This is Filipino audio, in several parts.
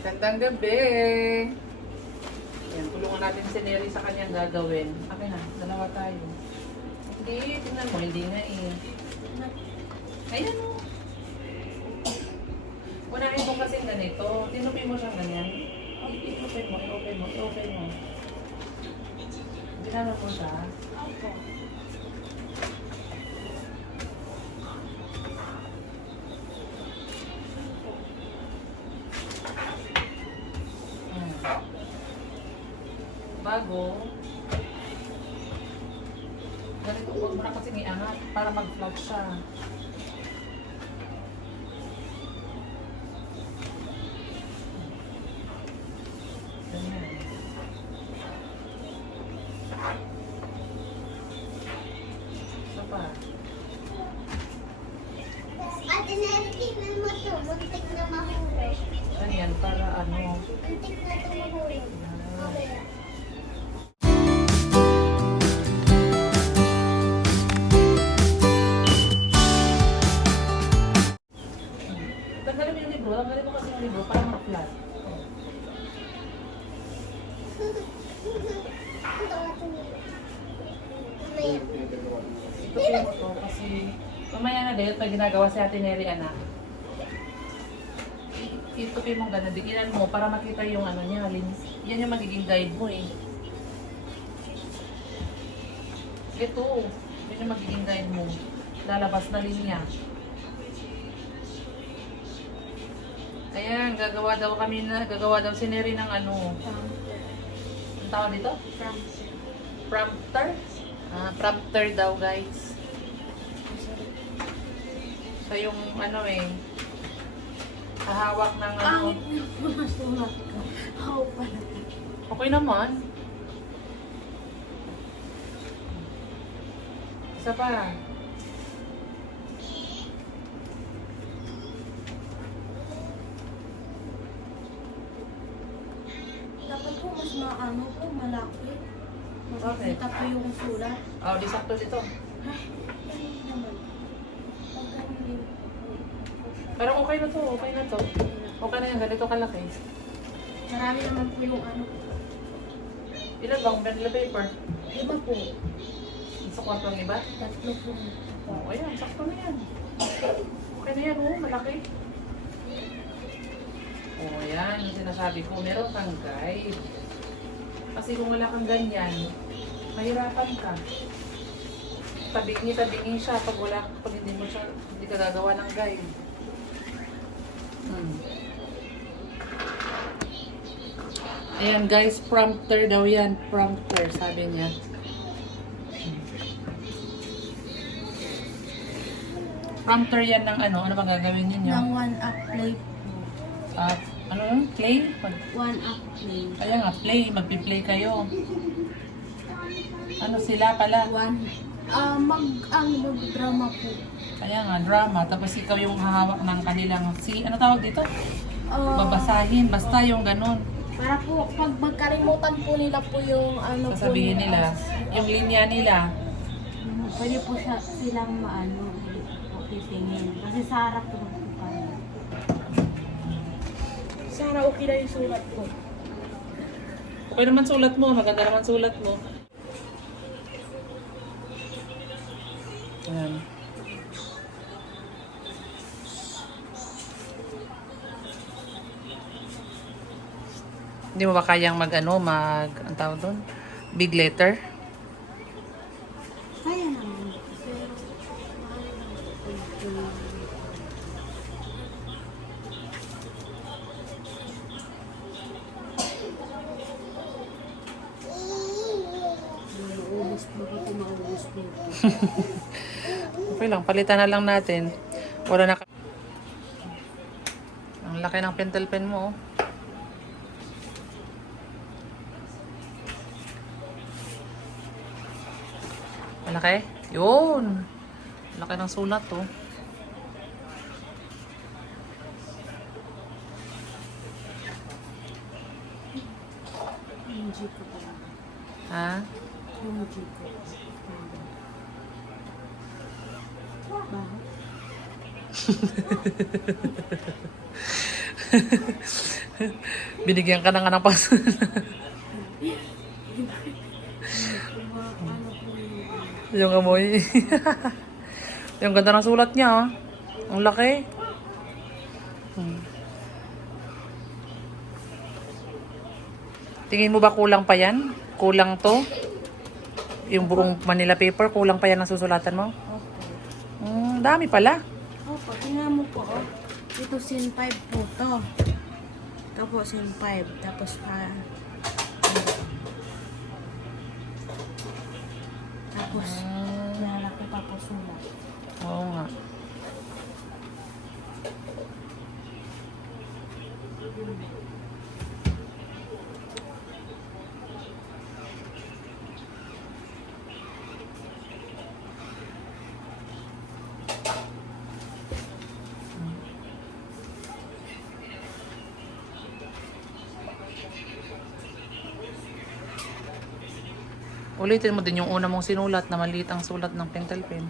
Gandang gabi. Yan, tulungan natin si Neri sa kanyang gagawin. Akin na, dalawa tayo. Hindi, tingnan mo, hindi nga eh. Ayan o. Unahin mo kasi ganito. Tinupin mo siyang ganyan. I-open mo, i-open mo, i-open mo. Ginanon mo siya. Hmm. Bago. Ganito, huwag mo na kasi iangat para mag-flat siya. Ginagawa si Ate Neri anak. Itupin mo ganun, dikinan mo para makita yung ano niya. Yan yung magiging guide mo eh. Ito, yan yung magiging guide mo. Lalabas na linya. Ayan, gagawa daw kami na, gagawa daw si Neri ng ano, ang tawag dito? Prompter? Ah, prompter daw guys. So yung ano eh, hahawak ng ano. Masulat ko. Ako pala. Okay naman. Isa pa. Dapat po mas maano po, malaki. Okay. Makikita po yung sulat. Oh, di sakto dito. Ay, naman. Pero okay na to, okay na to. Okay na yan, ganito kalaki. Marami naman po yung ano. Ilan bang vanilla paper? Iba po. Sa kwarto ng iba? Tatlo po. Oh, ayan, sakto na yan. Okay na yan, oh, malaki. Oh, yan, yung sinasabi ko, meron kang guide. Kasi kung wala kang ganyan, mahirapan ka. Tabingi, tabingi siya pag wala, pag hindi mo siya, hindi ka gagawa ng guide. Hmm. Ayan guys, prompter daw yan. Prompter, sabi niya. Prompter yan ng ano, ano bang gagawin ninyo? Ng one up play po. Ah, ano yun? Play? Mag, One up play. kaya nga, play. Magpi-play kayo. Ano sila pala? One. Ah, mag, ang drama po. Kaya nga, drama. Tapos ikaw yung hahawak ng kanilang, si, ano tawag dito? Ah, Babasahin. Basta yung ganun. Para po, pag magkalimutan po nila po yung ano Sasabihin po, nila. Yung linya nila. Mm, Pwede po siya, silang maano, titingin. Kasi sa harap po. Sana okay na yung sulat ko. Okay naman sulat mo. Maganda naman sulat mo. Ayan. Hindi mo ba kayang mag ano, mag, ang tawag doon? Big letter? Kaya naman. Pero. Okay lang, palitan na lang natin. Wala na Ang laki ng pentel pen mo. oh. Malaki? Yun. Laki ng sulat oh. Ko pala. Ha? Binigyan ka na nga ng pas. Ano po yun? Yung amoy. yung ganda ng sulat niya, ah. Ang laki. Tingin mo ba kulang pa yan? Kulang to? Yung buong Manila paper, kulang pa yan ang susulatan mo? Opo. Hmm, dami pala. Opo, tingnan mo po. Oh. Ito sin 5 po to. Ito po sin 5. Tapos pa... Tapos, Hmm, lalaki pa po sulat. oo nga. Ulitin mo din yung una mong sinulat na maliit ang sulat ng pentel pen.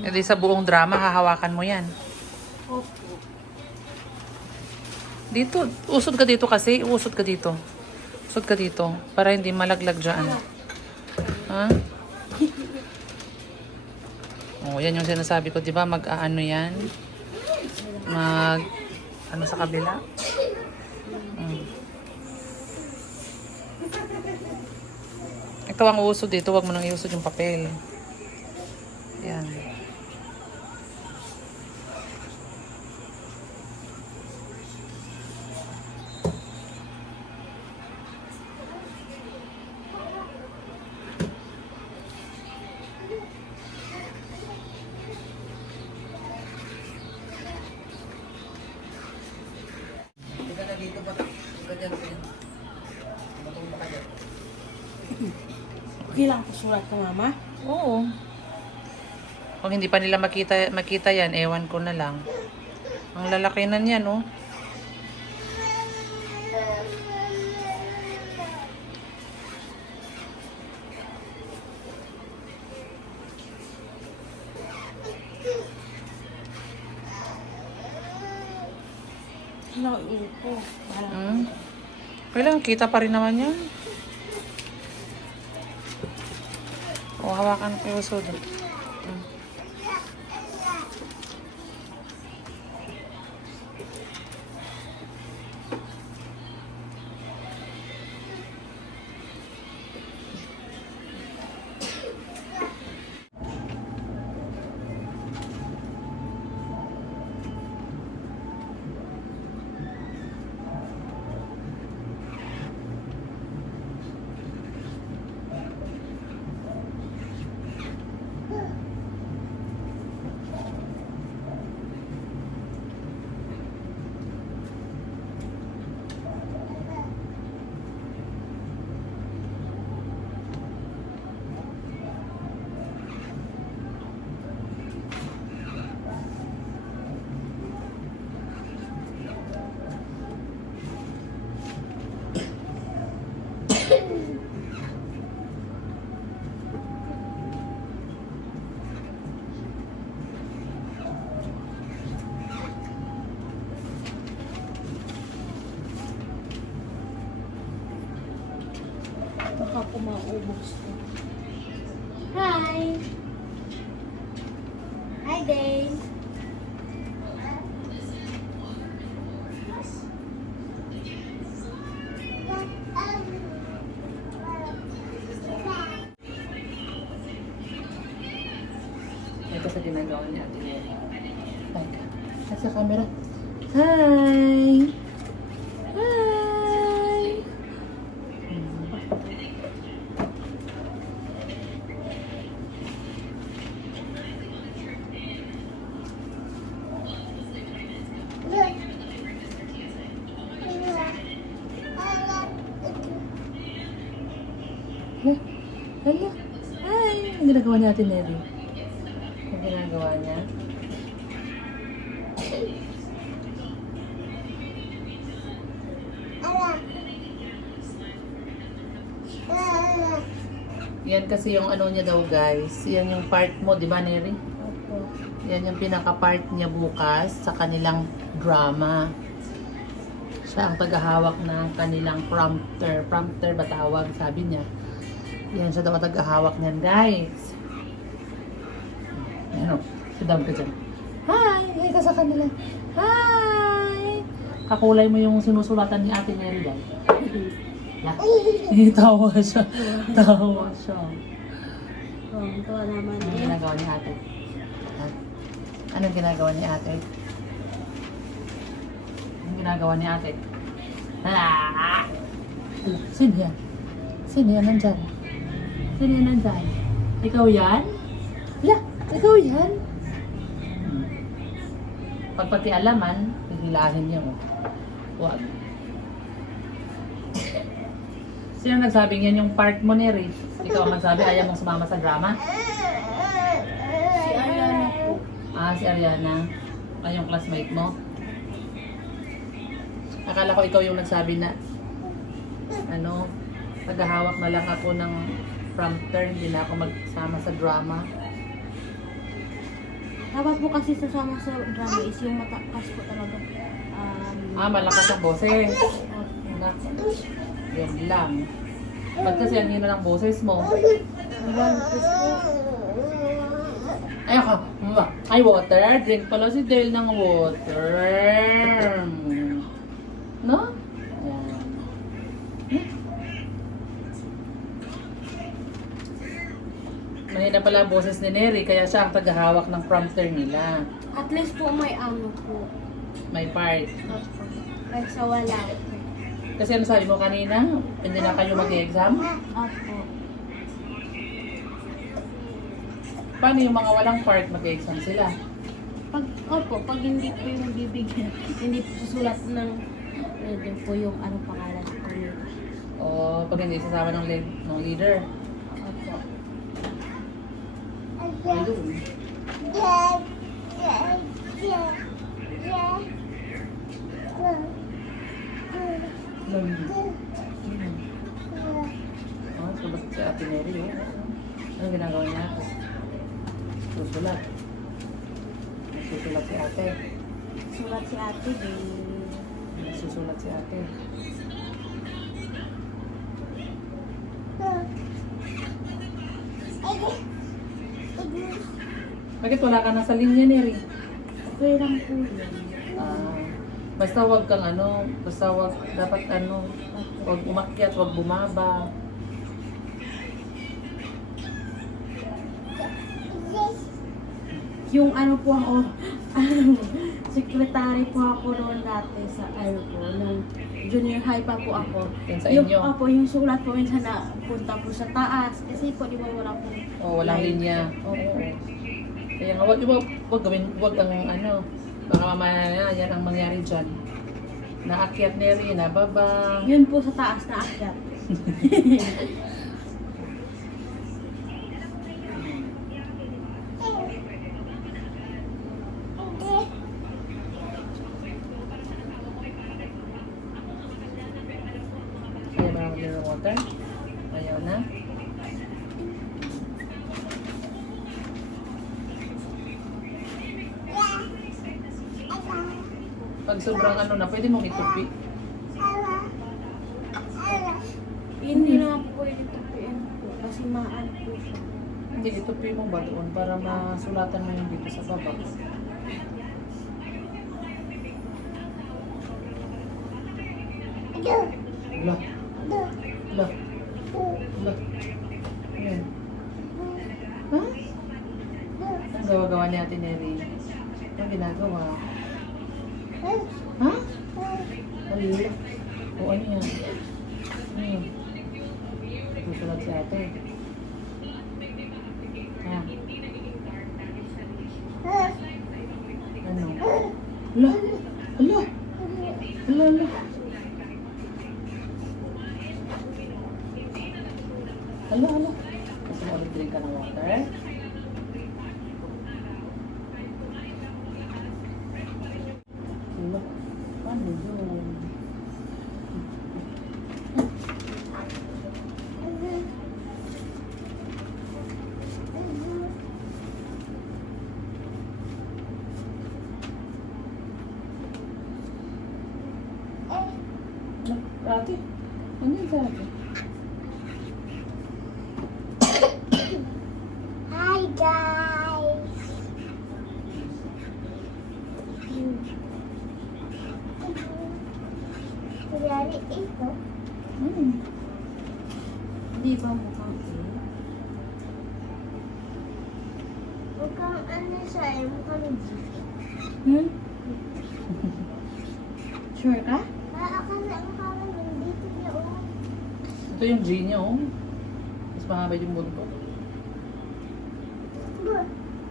E sa buong drama, hahawakan mo yan. Dito, usod ka dito kasi, usod ka dito. Usod ka dito, para hindi malaglag dyan. Ha? Oh, yan yung sinasabi ko, di ba? Mag-aano yan? Mag, ano sa kabila? Mm. Ito ang usod dito, wag mo nang iusod yung papel. Okay lang po sulat ko, mama. Oo. Kung hindi pa nila makita, makita yan, ewan ko na lang. Ang lalaki na niyan, oh. Ipo. Parang Hmm? Kailangan kita pa rin naman yan. Hawakan ko yung usod. Ito sa ginagawa niya. Ay, nasa camera. Hi! Hi! Hala, hala. Hi! Ang ginagawa ni Ate Nelly. Yan kasi yung ano niya daw guys. Yan yung part mo, di ba Neri? Opo. Yan yung pinaka-part niya bukas sa kanilang drama. Siya ang tagahawak ng kanilang prompter. Prompter ba tawag? Sabi niya. Yan siya daw ang tagahawak niyan guys. Ano? Sidam ka dyan. Hi! Hi ka sa kanila. Hi! Kakulay mo yung sinusulatan ni Ate Mary. La. Tawa siya. Tawa siya. Oh, ito naman eh. ginagawa ni ate? Ha? Anong ginagawa ni ate? Anong ginagawa ni ate? Ah! Sino yan? Sino yan nandyan? Sino yan nandyan? Ikaw yan? La! Ikaw yan? Hmm. Pag pati alaman, hihilahin niya mo. Huwag. Sino nagsabing yan yung part mo ni Riz? Ikaw ang nagsabi, ayaw mong sumama sa drama? Si Ariana po. Ah, si Ariana. Ay, yung classmate mo. Akala ko ikaw yung nagsabi na, ano, naghahawak na lang ako ng prompter, hindi na ako magsama sa drama. Dapat po kasi sasama sa drama is yung matakas po talaga. Ah, malakas ang boses. Nako. Yan lang. Ba't kasi ang hina ng boses mo? Po. Ay, water. Drink pala si Dale ng water. No? Ayan. Mahina pala ang boses ni Neri, kaya siya ang tagahawak ng prompter nila. At least po may ano po. May part. Kahit sa wala. Kasi ano sabi mo kanina, hindi na kayo mag-exam? Opo. Paano yung mga walang part mag-exam sila? Pag, opo, pag hindi po yung bibigyan, hindi po susulat ng, ano din po yung ano pangalan po nila. O pag hindi sasama ng, lead, ng leader? Opo. Lam. Oh, sulat si Ate Mary. Oh. Ano ginagawa niya ako? Susulat. Susulat si ate. Sulat si ate din. Susulat si ate. Bakit wala ka na sa linya, Neri? Okay lang po yun. Ah, basta wag kang ano, basta wag, dapat ano, wag umakyat, wag bumaba. Yung ano po ako, secretary po ako noon dati sa ano po, nung junior high pa po ako. Yan sa yung, inyo. Opo, yung sulat po minsan na punta po sa taas. Kasi po, di ba wala po. O, walang linya. Oo. Kaya nga, wag, wag, wag gawin, wag ang ano, baka mamaya na, yan ang mangyari dyan. Naakyat ni Rina, baba. Yun po sa taas na akyat. Kaya ba naman ng water? Ayaw na. Pag sobrang ano na, pwede mong itupi. Hindi na pwede tupiin po. Kasi maan po siya. Hindi, itupi mo ba doon para masulatan mo yung dito sa baba. Ala. Ala. Ala. Ayan. Ha? Ang gawa-gawa ni Ate Neri. Ang ginagawa. Ha? Ala. O ano yan? Ano yan? Susulat si ate. Ha? Ano? Ala. Ala. Ala, ala. Ala, ala. Gusto mo ulit drink ka ng water? Ala. Paano yun? Sabi? Hi guys! Kunyari ito, Hmm. Di ba mukhang A? mukhang ano siya eh, mukhang. Hmm? Sure ka? Ah, akala ko parang nandito niya oh. Ito yung G niya, oh. Mas mahaba yung buntot.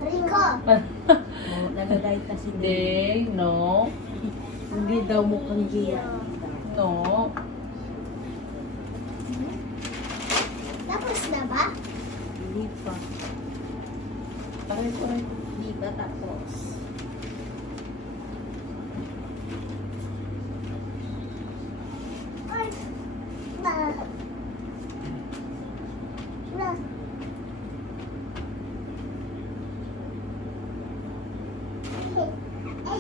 Rico! Oh, nagagayt na si Hindi, no. Hindi daw mukhang G. No. Tapos na ba? Hindi pa. Aray ko. Hindi pa tapos. Ay! Ba! Ba! Mm. Ito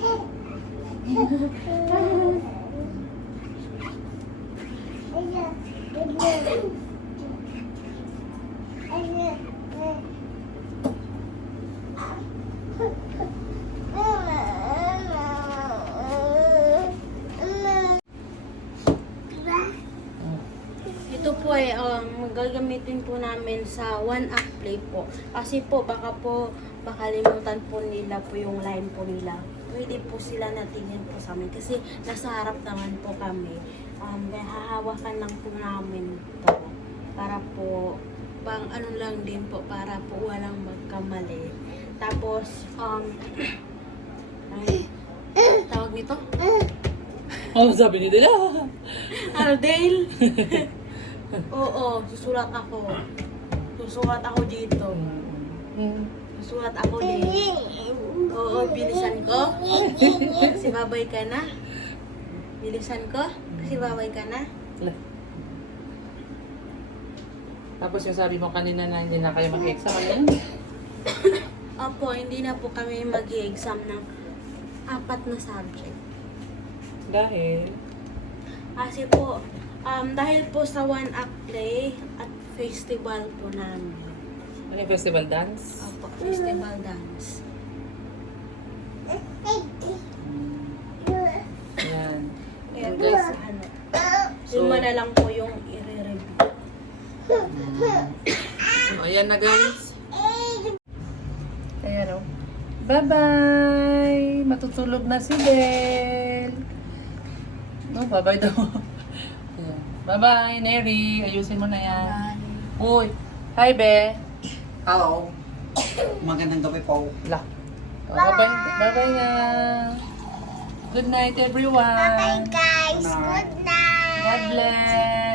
po ay um, gagamitin po namin sa one up play po. Kasi po baka po makalimutan po nila po yung line po nila. Pwede po sila natingin po sa amin kasi nasa harap naman po kami. Um, hahawakan lang po namin to para po pang ano lang din po para po walang magkamali. Tapos um ay, tawag nito? Ano sabi ni Dila? Ano, Dale? Oo, susulat ako. Susulat ako dito. Mm. Susulat ako Dale. Oo, bilisan ko. Kasi babay ka na. Bilisan ko. Kasi babay ka na. Tapos yung sabi mo kanina na hindi na kayo mag-exam, ano yun? Opo, hindi na po kami mag exam ng apat na subject. Dahil, Kasi po, um, dahil po sa one up play at festival po namin. Ano yung festival dance? Opo, festival dance. Ayan. Kaya Guys, ano, So- lima na lang po yung i-review. So, ayan na guys. Ayan o. Bye-bye! Matutulog na si Belle. No, bye-bye daw. Ayan. Bye-bye, Neri. Ayusin mo na yan. Uy, hi, Be. Hello. Magandang gabi po. La. Oh, bye-bye. Bye-bye na. Good night, everyone. Bye guys! Night. Good night! God bless.